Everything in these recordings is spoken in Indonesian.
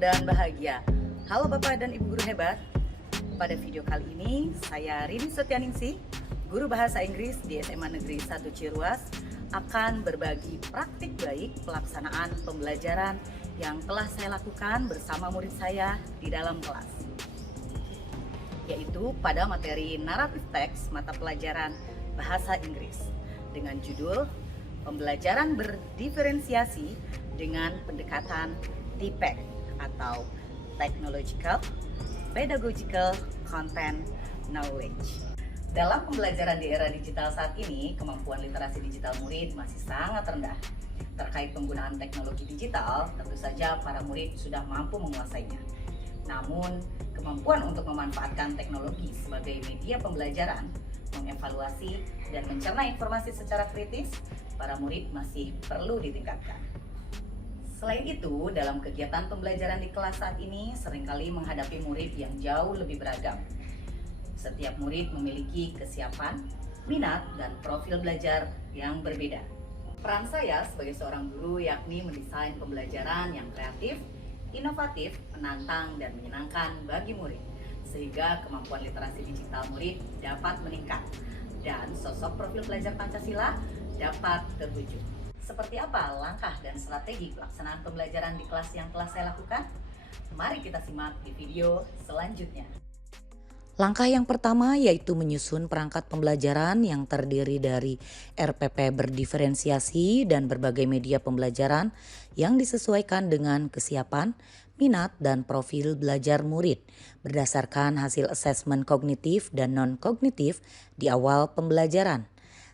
dan bahagia. Halo Bapak dan Ibu guru hebat. Pada video kali ini, saya Rini Setianingsih, guru bahasa Inggris di SMA Negeri 1 Ciruas, akan berbagi praktik baik pelaksanaan pembelajaran yang telah saya lakukan bersama murid saya di dalam kelas, yaitu pada materi naratif teks mata pelajaran bahasa Inggris dengan judul Pembelajaran Berdiferensiasi dengan Pendekatan TPEC atau Technological Pedagogical Content Knowledge. Dalam pembelajaran di era digital saat ini, kemampuan literasi digital murid masih sangat rendah. Terkait penggunaan teknologi digital, tentu saja para murid sudah mampu menguasainya. Namun, kemampuan untuk memanfaatkan teknologi sebagai media pembelajaran, mengevaluasi dan mencerna informasi secara kritis, para murid masih perlu ditingkatkan. Selain itu, dalam kegiatan pembelajaran di kelas saat ini seringkali menghadapi murid yang jauh lebih beragam. Setiap murid memiliki kesiapan, minat, dan profil belajar yang berbeda. Peran saya sebagai seorang guru yakni mendesain pembelajaran yang kreatif, inovatif, menantang, dan menyenangkan bagi murid, sehingga kemampuan literasi digital murid dapat meningkat dan sosok profil pelajar Pancasila dapat terwujud. Seperti apa langkah dan strategi pelaksanaan pembelajaran di kelas yang telah saya lakukan? Mari kita simak di video selanjutnya. Langkah yang pertama yaitu menyusun perangkat pembelajaran yang terdiri dari RPP berdiferensiasi dan berbagai media pembelajaran yang disesuaikan dengan kesiapan, minat, dan profil belajar murid berdasarkan hasil asesmen kognitif dan non-kognitif di awal pembelajaran.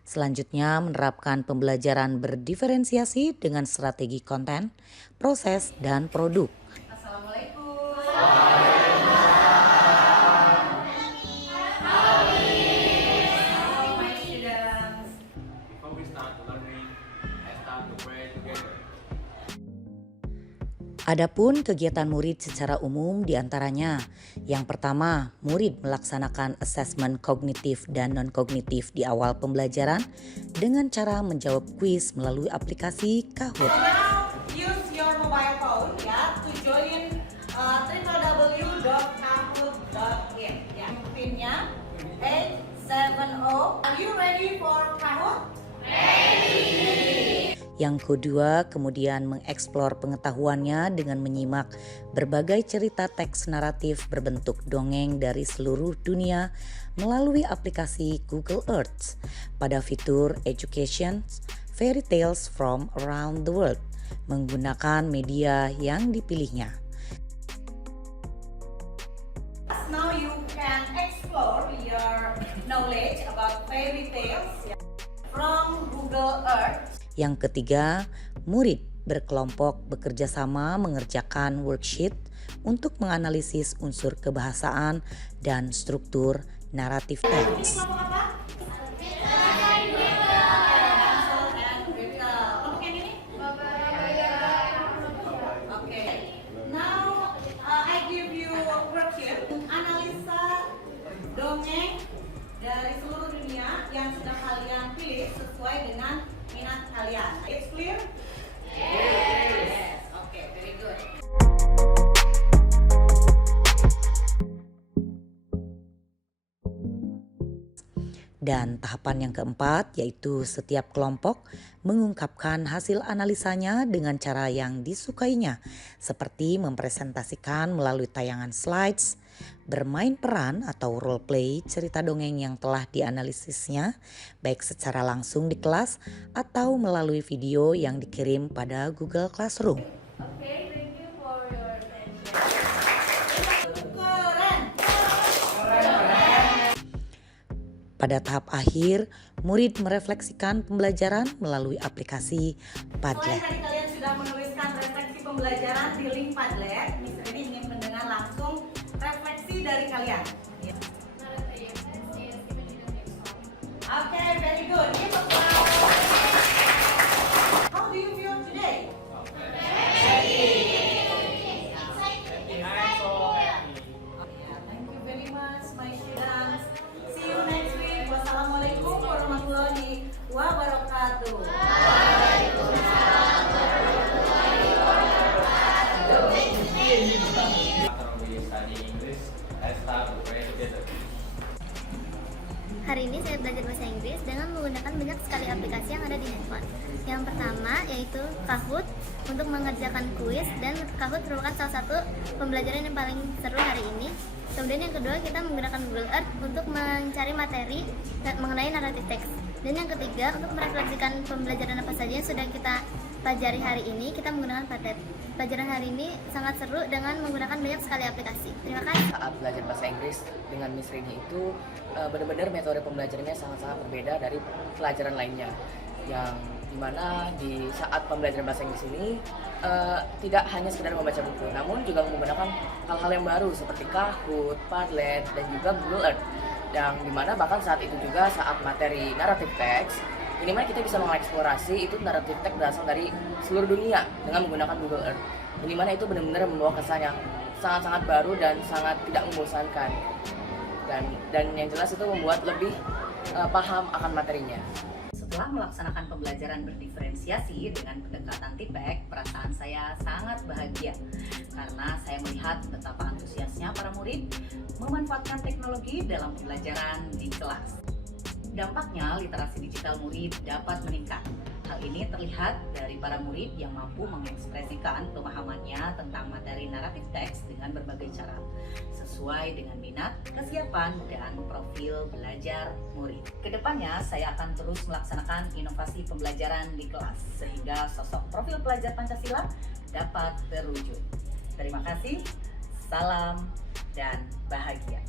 Selanjutnya, menerapkan pembelajaran berdiferensiasi dengan strategi konten, proses, dan produk. Assalamualaikum. Adapun kegiatan murid secara umum diantaranya, yang pertama, murid melaksanakan asesmen kognitif dan non-kognitif di awal pembelajaran dengan cara menjawab kuis melalui aplikasi Kahoot. Now use your mobile phone to join www.kahoot.in. PIN-nya 870. Are you ready for Kahoot? Yang kedua, kemudian mengeksplor pengetahuannya dengan menyimak berbagai cerita teks naratif berbentuk dongeng dari seluruh dunia melalui aplikasi Google Earth pada fitur Education Fairy Tales from Around the World menggunakan media yang dipilihnya. Now you can explore your knowledge about fairy tales from Google Earth. Yang ketiga, murid berkelompok bekerja sama mengerjakan worksheet untuk menganalisis unsur kebahasaan dan struktur naratif teks. Analisa dongeng dari seluruh dunia yang sudah kalian pilih sesuai dengan minat kalian. It's clear? Yes. Okay, very good. Dan tahapan yang keempat yaitu setiap kelompok mengungkapkan hasil analisanya dengan cara yang disukainya, seperti mempresentasikan melalui tayangan slides, bermain peran atau role play cerita dongeng yang telah dianalisisnya, baik secara langsung di kelas atau melalui video yang dikirim pada Google Classroom. Okay, thank you for your attention. Pada tahap akhir, murid merefleksikan pembelajaran melalui aplikasi Padlet. Selain tadi kalian sudah menuliskan refleksi pembelajaran di link Padlet, Miss Rini ingin mendengar langsung refleksi dari kalian. Okay, very good. Give applause. How do you feel today? Thank you very much, my students. See you next week. Wassalamualaikum warahmatullahi wabarakatuh. Waalaikumsalam warahmatullahi wabarakatuh. Hari ini saya belajar bahasa Inggris dengan menggunakan banyak sekali aplikasi yang ada di handphone. Yang pertama yaitu Kahoot untuk mengerjakan kuis, dan Kahoot merupakan salah satu pembelajaran yang paling seru hari ini. Kemudian yang kedua, kita menggunakan Google Earth untuk mencari materi mengenai naratif teks. Dan yang ketiga, untuk merefleksikan pembelajaran apa saja yang sudah kita pelajari hari ini, kita menggunakan Padlet. Pelajaran hari ini sangat seru dengan menggunakan banyak sekali aplikasi. Terima kasih. Saat belajar bahasa Inggris dengan Miss Rini itu benar-benar metode pembelajarannya sangat-sangat berbeda dari pelajaran lainnya, yang dimana di saat pembelajaran bahasa Inggris ini tidak hanya sekedar membaca buku, namun juga menggunakan hal-hal yang baru seperti Kahoot, Padlet, dan juga Google Earth, yang dimana bahkan saat itu juga saat materi naratif teks, ini mana kita bisa mengeksplorasi itu naratif teks berasal dari seluruh dunia dengan menggunakan Google Earth. Ini mana itu benar-benar membawa kesan yang sangat-sangat baru dan sangat tidak membosankan. Dan yang jelas itu membuat lebih paham akan materinya. Setelah melaksanakan pembelajaran berdiferensiasi dengan pendekatan TPEC, perasaan saya sangat bahagia karena saya melihat betapa antusiasnya para murid memanfaatkan teknologi dalam pembelajaran di kelas. Dampaknya, literasi digital murid dapat meningkat. Hal ini terlihat dari para murid yang mampu mengekspresikan pemahamannya tentang materi naratif teks dengan berbagai cara, sesuai dengan minat, kesiapan, dan profil belajar murid. Kedepannya, saya akan terus melaksanakan inovasi pembelajaran di kelas, sehingga sosok profil pelajar Pancasila dapat terwujud. Terima kasih, salam, dan bahagia.